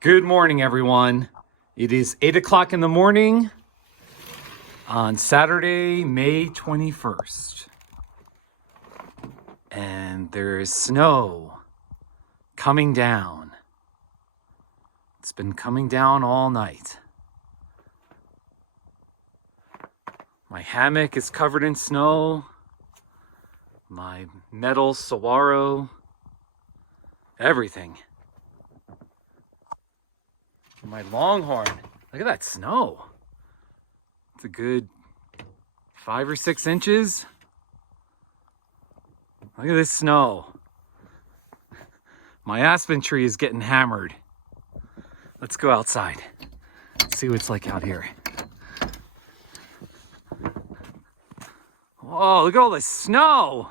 Good morning, everyone. It is 8 o'clock in the morning on Saturday, May 21st. And there is snow coming down. It's been coming down all night. My hammock is covered in snow. My metal saguaro. Everything. My longhorn. Look at that snow. It's a good 5 or 6 inches. Look at this snow. My aspen tree is getting hammered. Let's go outside. See what it's like out here. Whoa, look at all this snow.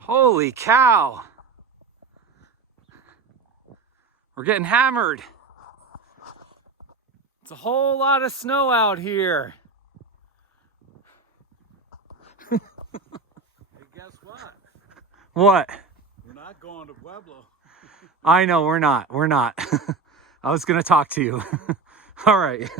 Holy cow. We're getting hammered. It's a whole lot of snow out here. Hey, guess what? What? We're not going to Pueblo. I know, we're not. I was going to talk to you. All right.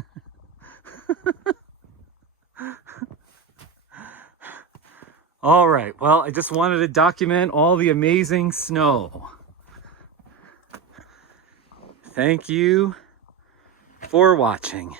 All right. Well, I just wanted to document all the amazing snow. Thank you for watching.